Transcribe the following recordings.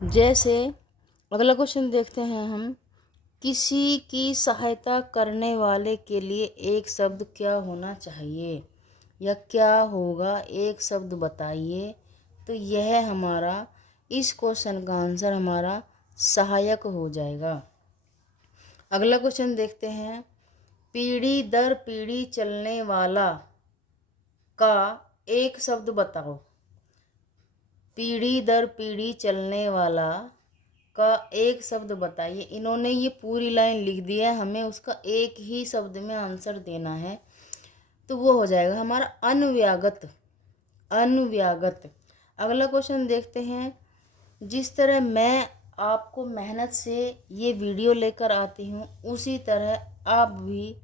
जैसे अगला क्वेश्चन देखते हैं हम, किसी की सहायता करने वाले के लिए एक शब्द क्या होना चाहिए या क्या होगा, एक शब्द बताइए। तो यह हमारा इस क्वेश्चन का आंसर हमारा सहायक हो जाएगा। अगला क्वेश्चन देखते हैं, पीढ़ी दर पीढ़ी चलने वाला का एक शब्द बताओ। पीढ़ी दर पीढ़ी चलने वाला का एक शब्द बताइए। इन्होंने ये पूरी लाइन लिख दी है, हमें उसका एक ही शब्द में आंसर देना है। तो वो हो जाएगा हमारा अनव्यागत। अनव्यागत। अगला क्वेश्चन देखते हैं, जिस तरह मैं आपको मेहनत से ये वीडियो लेकर आती हूँ, उसी तरह आप भी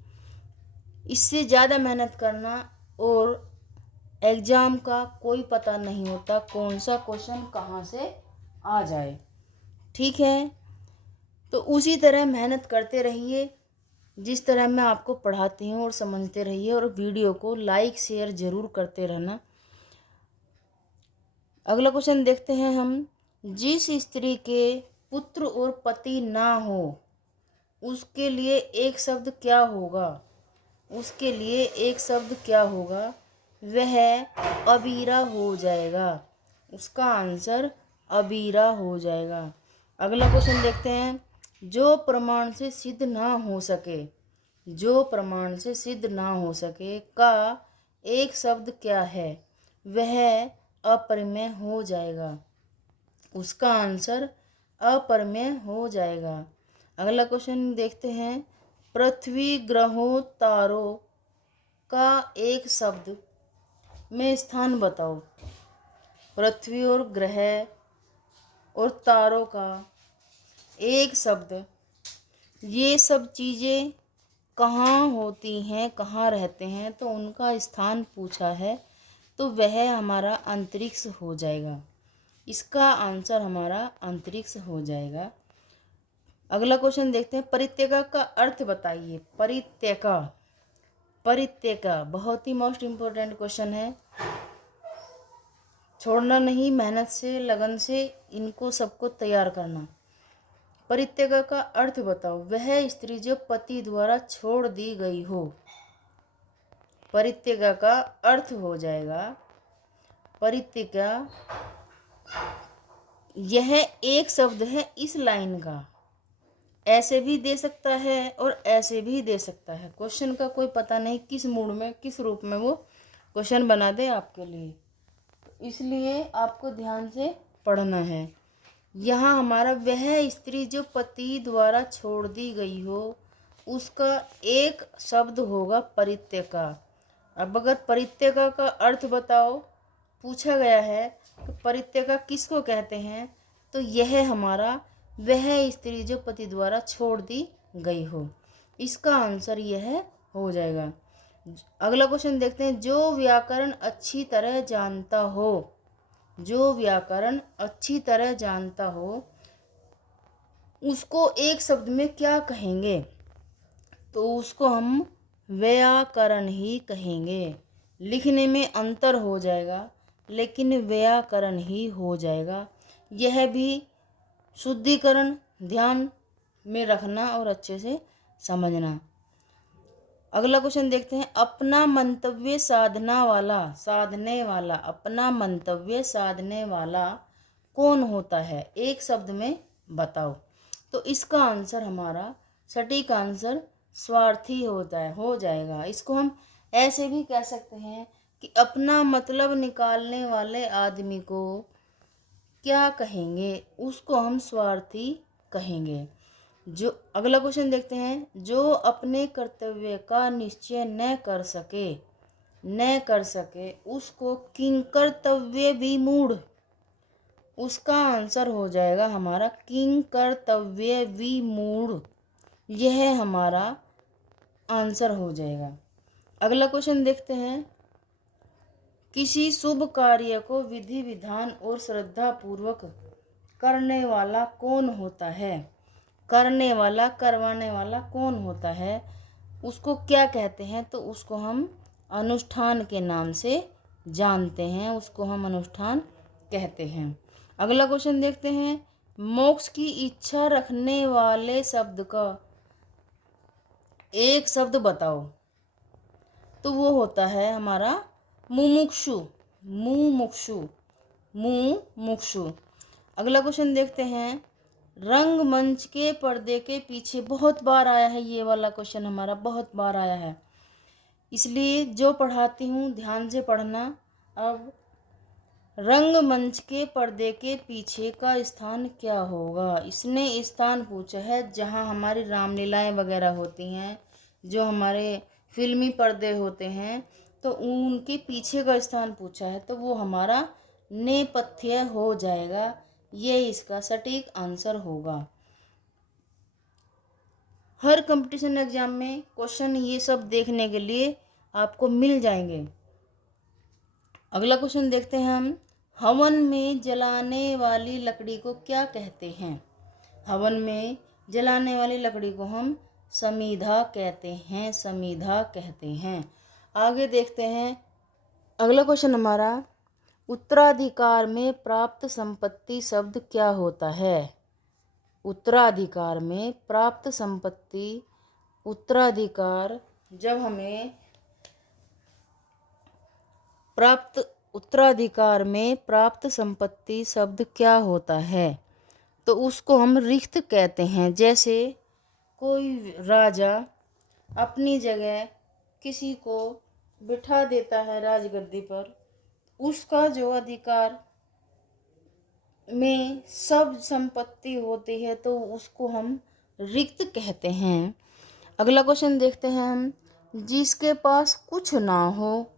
इससे ज़्यादा मेहनत करना। और एग्ज़ाम का कोई पता नहीं होता कौन सा क्वेश्चन कहाँ से आ जाए, ठीक है। तो उसी तरह मेहनत करते रहिए, जिस तरह मैं आपको पढ़ाती हूँ, और समझते रहिए, और वीडियो को लाइक शेयर ज़रूर करते रहना। अगला क्वेश्चन देखते हैं हम, जिस स्त्री के पुत्र और पति ना हो उसके लिए एक शब्द क्या होगा। उसके लिए एक शब्द क्या होगा, वह अबीरा हो जाएगा। उसका आंसर अबीरा हो जाएगा। अगला क्वेश्चन देखते हैं, जो प्रमाण से सिद्ध ना हो सके, जो प्रमाण से सिद्ध ना हो सके का एक शब्द क्या है, वह अपरिमेय हो जाएगा। उसका आंसर अपरिमेय हो जाएगा। अगला क्वेश्चन देखते हैं, पृथ्वी ग्रहों तारों का एक शब्द में स्थान बताओ। पृथ्वी और ग्रह और तारों का एक शब्द, ये सब चीज़ें कहाँ होती हैं, कहाँ रहते हैं, तो उनका स्थान पूछा है। तो वह हमारा अंतरिक्ष हो जाएगा। इसका आंसर हमारा अंतरिक्ष हो जाएगा। अगला क्वेश्चन देखते हैं, परित्यका का अर्थ बताइए। परित्यका, परित्यका बहुत ही मोस्ट इम्पोर्टेंट क्वेश्चन है। छोड़ना नहीं, मेहनत से लगन से इनको सबको तैयार करना। परित्यका का अर्थ बताओ। वह स्त्री जो पति द्वारा छोड़ दी गई हो। परित्यका का अर्थ हो जाएगा, परित्यका यह एक शब्द है इस लाइन का। ऐसे भी दे सकता है और ऐसे भी दे सकता है। क्वेश्चन का कोई पता नहीं किस मूड में, किस रूप में वो क्वेश्चन बना दे आपके लिए, इसलिए आपको ध्यान से पढ़ना है। यहाँ हमारा वह स्त्री जो पति द्वारा छोड़ दी गई हो, उसका एक शब्द होगा परित्यका। अब अगर परित्यका का अर्थ बताओ पूछा गया है, तो परित्यका किसको कहते हैं, तो यह हमारा वह स्त्री जो पति द्वारा छोड़ दी गई हो। इसका आंसर यह हो जाएगा। अगला क्वेश्चन देखते हैं, जो व्याकरण अच्छी तरह जानता हो, जो व्याकरण अच्छी तरह जानता हो उसको एक शब्द में क्या कहेंगे, तो उसको हम व्याकरण ही कहेंगे। लिखने में अंतर हो जाएगा, लेकिन व्याकरण ही हो जाएगा। यह भी शुद्धिकरण ध्यान में रखना और अच्छे से समझना। अगला क्वेश्चन देखते हैं, अपना मंतव्य साधना वाला, साधने वाला, अपना मंतव्य साधने वाला कौन होता है, एक शब्द में बताओ। तो इसका आंसर हमारा सटीक आंसर स्वार्थी होता है, हो जाएगा। इसको हम ऐसे भी कह सकते हैं कि अपना मतलब निकालने वाले आदमी को क्या कहेंगे, उसको हम स्वार्थी कहेंगे। जो अगला क्वेश्चन देखते हैं, जो अपने कर्तव्य का निश्चय न कर सके, न कर सके उसको किंकर्तव्य विमूढ़। उसका आंसर हो जाएगा हमारा किंकर्तव्य विमूढ़। यह हमारा आंसर हो जाएगा। अगला क्वेश्चन देखते हैं, किसी शुभ कार्य को विधि विधान और श्रद्धा पूर्वक करने वाला कौन होता है, करने वाला, करवाने वाला कौन होता है, उसको क्या कहते हैं, तो उसको हम अनुष्ठान के नाम से जानते हैं, उसको हम अनुष्ठान कहते हैं। अगला क्वेश्चन देखते हैं, मोक्ष की इच्छा रखने वाले शब्द का एक शब्द बताओ। तो वो होता है हमारा मुमुक्षु। मुमुक्षु, मुमुक्षु। अगला क्वेश्चन देखते हैं। रंगमंच के पर्दे के पीछे, बहुत बार आया है ये वाला क्वेश्चन, हमारा बहुत बार आया है, इसलिए जो पढ़ाती हूँ ध्यान से पढ़ना। अब रंगमंच के पर्दे के पीछे का स्थान क्या होगा? इसने स्थान पूछा है जहाँ हमारी रामलीलाएं वगैरह होती हैं, जो हमारे फिल्मी पर्दे होते हैं, तो उनके पीछे का स्थान पूछा है, तो वो हमारा नेपथ्य हो जाएगा। ये इसका सटीक आंसर होगा। हर कंपटीशन एग्जाम में क्वेश्चन ये सब देखने के लिए आपको मिल जाएंगे। अगला क्वेश्चन देखते हैं हम। हवन में जलाने वाली लकड़ी को क्या कहते हैं? हवन में जलाने वाली लकड़ी को हम समीधा कहते हैं, समीधा कहते हैं। आगे देखते हैं। अगला क्वेश्चन हमारा, उत्तराधिकार में प्राप्त संपत्ति शब्द क्या होता है? उत्तराधिकार में प्राप्त संपत्ति, उत्तराधिकार, जब हमें उत्तराधिकार में प्राप्त संपत्ति शब्द क्या होता है? तो उसको हम रिक्त कहते हैं। जैसे कोई राजा अपनी जगह किसी को बिठा देता है राजगद्दी पर, उसका जो अधिकार में सब संपत्ति होती है, तो उसको हम रिक्त कहते हैं। अगला क्वेश्चन देखते हैं हम। जिसके पास कुछ ना हो,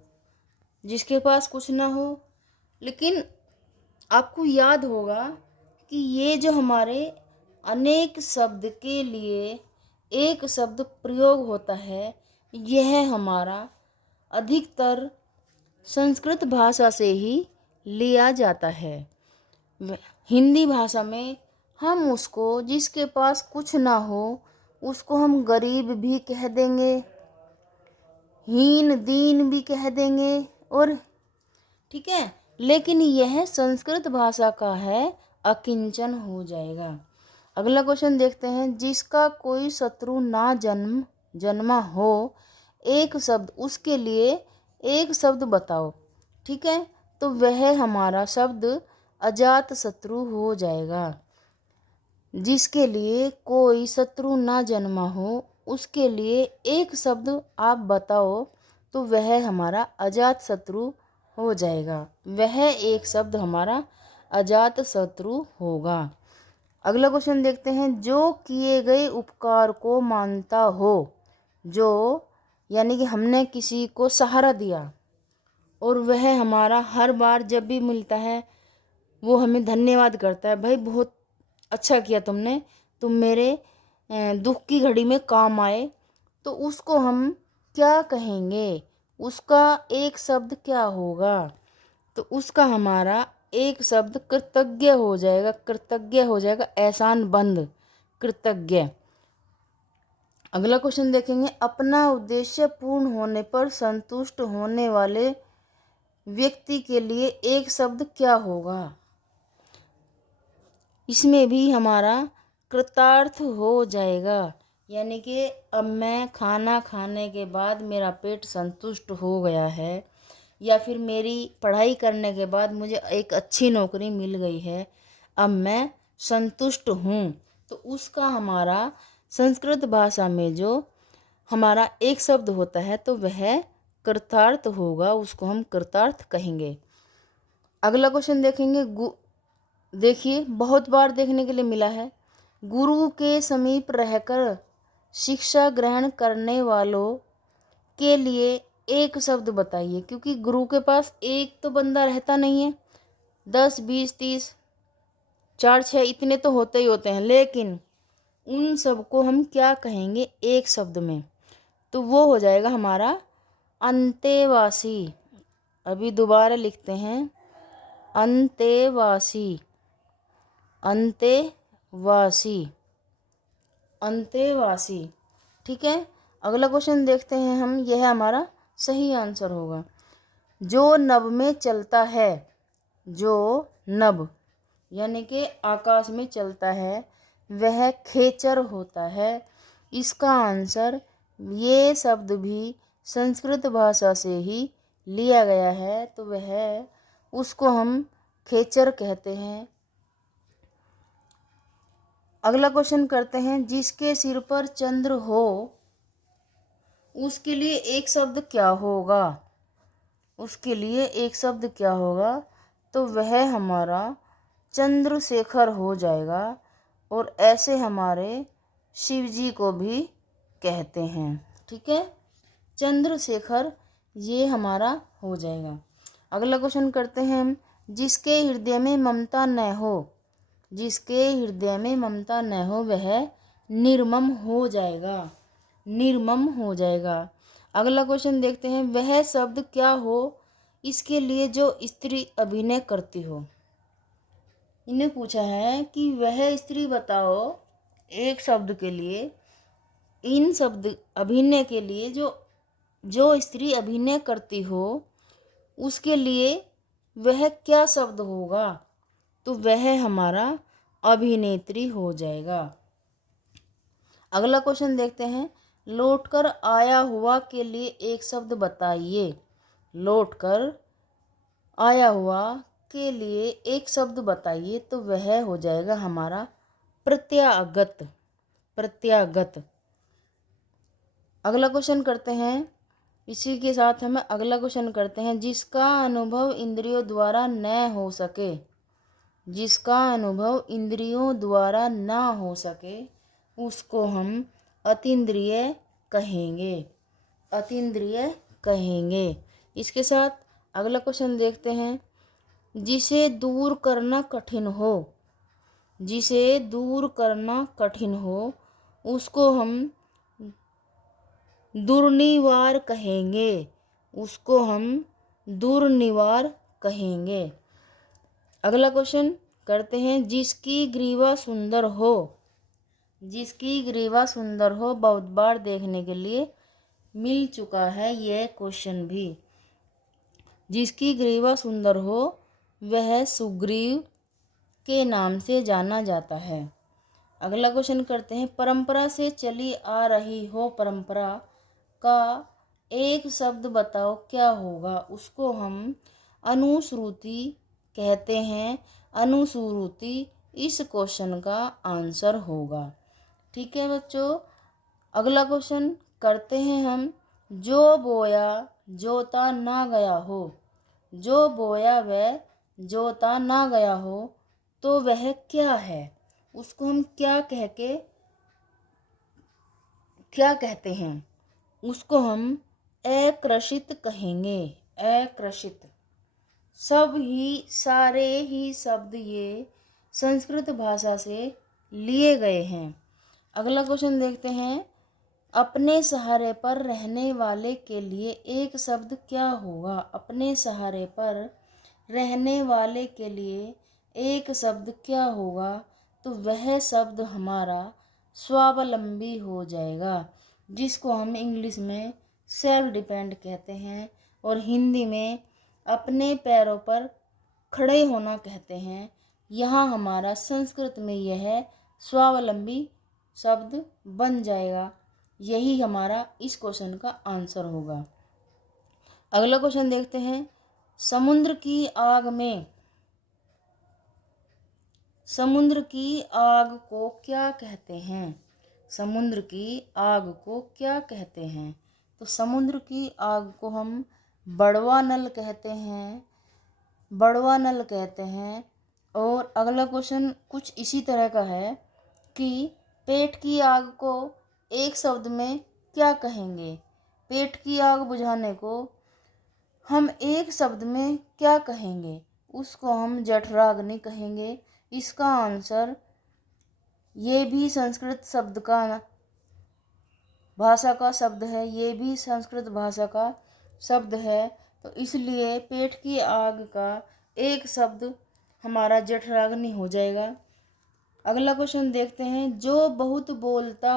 जिसके पास कुछ ना हो, लेकिन आपको याद होगा कि ये जो हमारे अनेक शब्द के लिए एक शब्द प्रयोग होता है, यह हमारा अधिकतर संस्कृत भाषा से ही लिया जाता है। हिंदी भाषा में हम उसको, जिसके पास कुछ ना हो, उसको हम गरीब भी कह देंगे, हीन दीन भी कह देंगे, और ठीक है, लेकिन यह संस्कृत भाषा का है, अकिंचन हो जाएगा। अगला क्वेश्चन देखते हैं। जिसका कोई शत्रु ना जन्मा हो, एक शब्द, उसके लिए एक शब्द बताओ। ठीक है, तो वह हमारा शब्द अजात शत्रु हो जाएगा। जिसके लिए कोई शत्रु ना जन्मा हो, उसके लिए एक शब्द आप बताओ, तो वह हमारा अजात शत्रु हो जाएगा। वह एक शब्द हमारा अजात शत्रु होगा। अगला क्वेश्चन देखते हैं। जो किए गए उपकार को मानता हो, जो यानी कि हमने किसी को सहारा दिया और वह हमारा हर बार जब भी मिलता है वो हमें धन्यवाद करता है, भाई बहुत अच्छा किया तुमने, तुम मेरे दुख की घड़ी में काम आए, तो उसको हम क्या कहेंगे? उसका एक शब्द क्या होगा? तो उसका हमारा एक शब्द कृतज्ञ हो जाएगा, कृतज्ञ हो जाएगा, एहसान बंद, कृतज्ञ। अगला क्वेश्चन देखेंगे। अपना उद्देश्य पूर्ण होने पर संतुष्ट होने वाले व्यक्ति के लिए एक शब्द क्या होगा? इसमें भी हमारा कृतार्थ हो जाएगा, यानी कि अब मैं खाना खाने के बाद मेरा पेट संतुष्ट हो गया है, या फिर मेरी पढ़ाई करने के बाद मुझे एक अच्छी नौकरी मिल गई है, अब मैं संतुष्ट हूँ, तो उसका हमारा संस्कृत भाषा में जो हमारा एक शब्द होता है, तो वह कृतार्थ होगा, उसको हम कृतार्थ कहेंगे। अगला क्वेश्चन देखेंगे। देखिए, बहुत बार देखने के लिए मिला है। गुरु के समीप रहकर शिक्षा ग्रहण करने वालों के लिए एक शब्द बताइए, क्योंकि गुरु के पास एक तो बंदा रहता नहीं है, 10 20 30 4 6 इतने तो होते ही होते हैं, लेकिन उन सबको हम क्या कहेंगे एक शब्द में? तो वो हो जाएगा हमारा अंतेवासी। अभी दोबारा लिखते हैं, अंतेवासी, अंतेवासी, अंतेवासी। ठीक है, अगला क्वेश्चन देखते हैं हम, यह हमारा सही आंसर होगा। जो नभ में चलता है, जो नभ यानी कि आकाश में चलता है वह खेचर होता है। इसका आंसर, ये शब्द भी संस्कृत भाषा से ही लिया गया है, तो वह उसको हम खेचर कहते हैं। अगला क्वेश्चन करते हैं, जिसके सिर पर चंद्र हो उसके लिए एक शब्द क्या होगा? उसके लिए एक शब्द क्या होगा? तो वह हमारा चंद्रशेखर हो जाएगा। और ऐसे हमारे शिव जी को भी कहते हैं। ठीक है, चंद्रशेखर ये हमारा हो जाएगा। अगला क्वेश्चन करते हैं हम, जिसके हृदय में ममता न हो, जिसके हृदय में ममता न हो वह निर्मम हो जाएगा, निर्मम हो जाएगा। अगला क्वेश्चन देखते हैं, वह शब्द क्या हो इसके लिए जो स्त्री अभिनय करती हो। इन्हें पूछा है कि वह स्त्री बताओ एक शब्द के लिए, इन शब्द अभिनय के लिए जो स्त्री अभिनय करती हो उसके लिए वह क्या शब्द होगा? तो वह हमारा अभिनेत्री हो जाएगा। अगला क्वेश्चन देखते हैं, लौटकर आया हुआ के लिए एक शब्द बताइए। लौटकर आया हुआ के लिए एक शब्द बताइए, तो वह हो जाएगा हमारा प्रत्यागत, प्रत्यागत। अगला क्वेश्चन करते हैं, इसी के साथ हम अगला क्वेश्चन करते हैं, जिसका अनुभव इंद्रियों द्वारा न हो सके, जिसका अनुभव इंद्रियों द्वारा ना हो सके उसको हम अतीन्द्रिय कहेंगे, अतीन्द्रिय कहेंगे। इसके साथ अगला क्वेश्चन देखते हैं, जिसे दूर करना कठिन हो, जिसे दूर करना कठिन हो उसको हम दुर्निवार कहेंगे, उसको हम दुर्निवार कहेंगे। अगला क्वेश्चन करते हैं, जिसकी ग्रीवा सुंदर हो, जिसकी ग्रीवा सुंदर हो बहुत बार देखने के लिए मिल चुका है यह क्वेश्चन भी। जिसकी ग्रीवा सुंदर हो वह सुग्रीव के नाम से जाना जाता है। अगला क्वेश्चन करते हैं, परंपरा से चली आ रही हो परंपरा का एक शब्द बताओ क्या होगा? उसको हम अनुश्रुति कहते हैं। अनुश्रुति इस क्वेश्चन का आंसर होगा। ठीक है बच्चों, अगला क्वेश्चन करते हैं हम, जो बोया जोता ना गया हो, जो बोया वह जोता ना गया हो तो वह क्या है? उसको हम क्या कहते हैं? उसको हम अकृषित कहेंगे, अकृषित। सारे ही शब्द ये संस्कृत भाषा से लिए गए हैं। अगला क्वेश्चन देखते हैं, अपने सहारे पर रहने वाले के लिए एक शब्द क्या होगा? अपने सहारे पर रहने वाले के लिए एक शब्द क्या होगा? तो वह शब्द हमारा स्वावलंबी हो जाएगा, जिसको हम इंग्लिश में सेल्फ डिपेंड कहते हैं और हिंदी में अपने पैरों पर खड़े होना कहते हैं। यहाँ हमारा संस्कृत में यह स्वावलंबी शब्द बन जाएगा। यही हमारा इस क्वेश्चन का आंसर होगा। अगला क्वेश्चन देखते हैं, समुद्र की आग में, समुद्र की आग को क्या कहते हैं? समुद्र की आग को क्या कहते हैं? तो समुद्र की आग को हम बड़वा नल कहते हैं, बड़वा नल कहते हैं। और अगला क्वेश्चन कुछ इसी तरह का है कि पेट की आग को एक शब्द में क्या कहेंगे? पेट की आग बुझाने को हम एक शब्द में क्या कहेंगे? उसको हम जठराग्नि कहेंगे। इसका आंसर, ये भी संस्कृत शब्द का भाषा का शब्द है, ये भी संस्कृत भाषा का शब्द है, तो इसलिए पेट की आग का एक शब्द हमारा जठराग्नि हो जाएगा। अगला क्वेश्चन देखते हैं, जो बहुत बोलता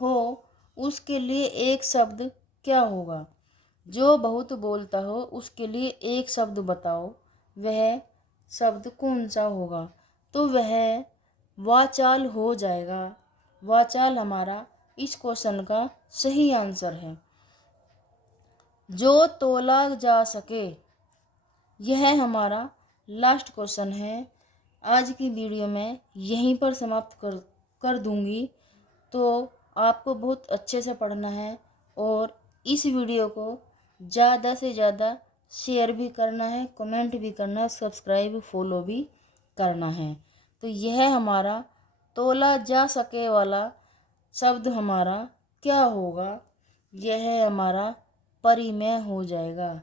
हो उसके लिए एक शब्द क्या होगा? जो बहुत बोलता हो उसके लिए एक शब्द बताओ, वह शब्द कौन सा होगा? तो वह वाचाल हो जाएगा। वाचाल हमारा इस क्वेश्चन का सही आंसर है। जो तोला जा सके, यह हमारा लास्ट क्वेश्चन है। आज की वीडियो में यहीं पर समाप्त कर दूंगी। तो आपको बहुत अच्छे से पढ़ना है और इस वीडियो को ज़्यादा से ज़्यादा शेयर भी करना है, कमेंट भी करना है, सब्सक्राइब फॉलो भी करना है। तो यह हमारा तोला जा सके वाला शब्द हमारा क्या होगा? यह हमारा परिमेय हो जाएगा।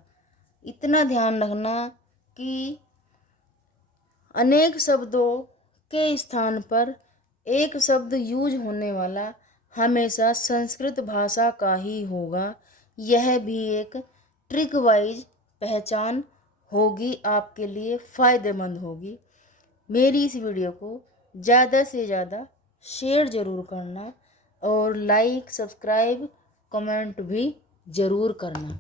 इतना ध्यान रखना कि अनेक शब्दों के स्थान पर एक शब्द यूज होने वाला हमेशा संस्कृत भाषा का ही होगा। यह भी एक ट्रिक वाइज पहचान होगी, आपके लिए फ़ायदेमंद होगी। मेरी इस वीडियो को ज़्यादा से ज़्यादा शेयर ज़रूर करना और लाइक, सब्सक्राइब, कमेंट भी ज़रूर करना।